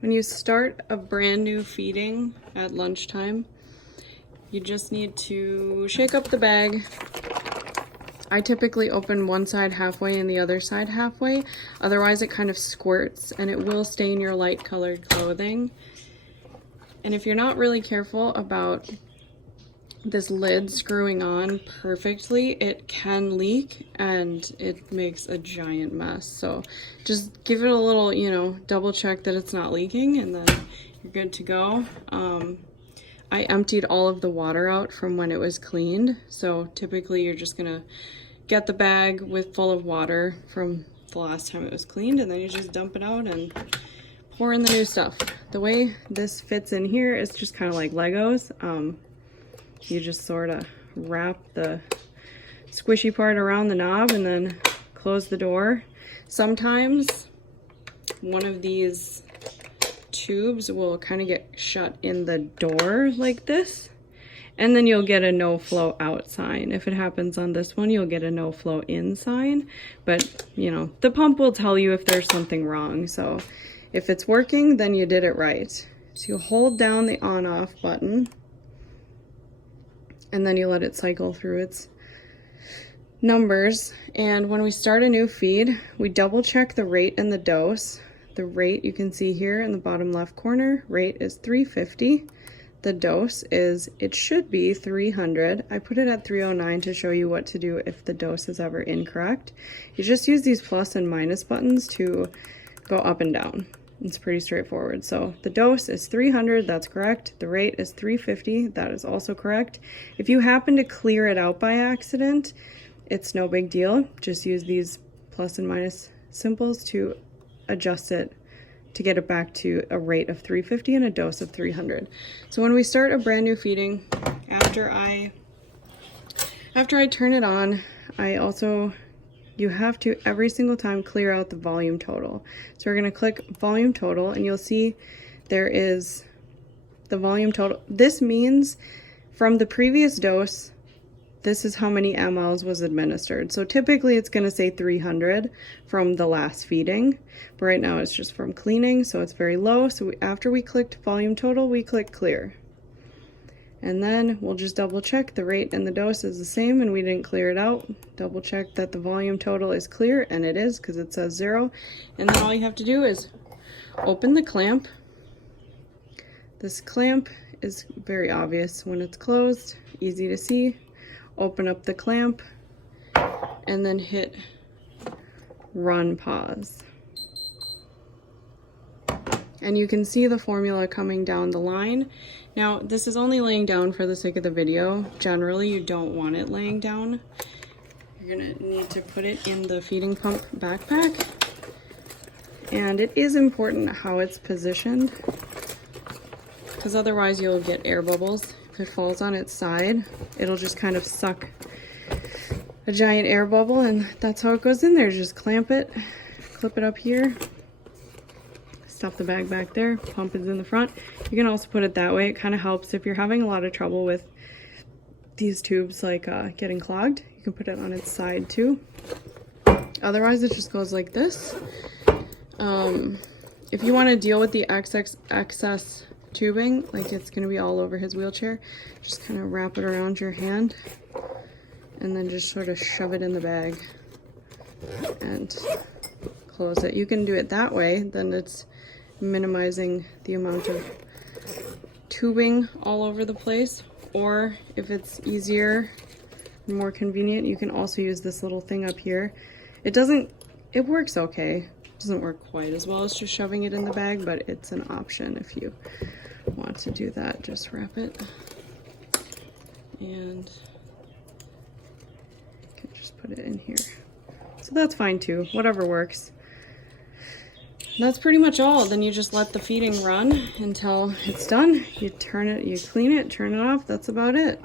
When you start a brand new feeding at lunchtime, you just need to shake up the bag. I typically open one side halfway and the other side halfway. Otherwise it kind of squirts and it will stain your light colored clothing. And if you're not really careful about this lid screwing on perfectly, it can leak and it makes a giant mess. So just give it a little, you know, double check that it's not leaking and then you're good to go. I emptied all of the water out from when it was cleaned. So typically you're just gonna get the bag full of water from the last time it was cleaned, and then you just dump it out and pour in the new stuff. The way this fits in here is just kind of like Legos. You just sort of wrap the squishy part around the knob and then close the door. Sometimes one of these tubes will kind of get shut in the door like this, and then you'll get a no flow out sign. If it happens on this one, you'll get a no flow in sign, but you know, the pump will tell you if there's something wrong. So if it's working, then you did it right. So you hold down the on off button and then you let it cycle through its numbers. And when we start a new feed, we double check the rate and the dose. The rate you can see here in the bottom left corner, rate is 350. The dose is, it should be 300. I put it at 309 to show you what to do if the dose is ever incorrect. You just use these plus and minus buttons to go up and down. It's pretty straightforward. So the dose is 300, that's correct. The rate is 350, that is also correct. If you happen to clear it out by accident, it's no big deal. Just use these plus and minus symbols to adjust it to get it back to a rate of 350 and a dose of 300. So when we start a brand new feeding, after I turn it on, you have to every single time clear out the volume total. So we're gonna click volume total and you'll see there is the volume total. This means from the previous dose, this is how many mLs was administered. So typically it's gonna say 300 from the last feeding, but right now it's just from cleaning, so it's very low. So after we clicked volume total, we click clear. And then we'll just double check the rate and the dose is the same and we didn't clear it out. Double check that the volume total is clear, and it is because it says 0. And then all you have to do is open the clamp. This clamp is very obvious when it's closed, easy to see. Open up the clamp and then hit run pause. And you can see the formula coming down the line. Now, this is only laying down for the sake of the video. Generally, you don't want it laying down. You're gonna need to put it in the feeding pump backpack. And it is important how it's positioned, because otherwise you'll get air bubbles. If it falls on its side, it'll just kind of suck a giant air bubble, and that's how it goes in there. Just clamp it, clip it up here, stuff the bag back there, pump is in the front. You can also put it that way. It kind of helps if you're having a lot of trouble with these tubes, like getting clogged. You can put it on its side too. Otherwise it just goes like this. If you want to deal with the excess tubing, like it's going to be all over his wheelchair, just kind of wrap it around your hand and then just sort of shove it in the bag and close it. You can do it that way, then it's minimizing the amount of tubing all over the place. Or if it's easier and more convenient, you can also use this little thing up here. It works okay. It doesn't work quite as well as just shoving it in the bag, but it's an option if you want to do that. Just wrap it and you can just put it in here. So that's fine too, whatever works. That's pretty much all. Then you just let the feeding run until it's done. You turn it, you clean it, turn it off. That's about it.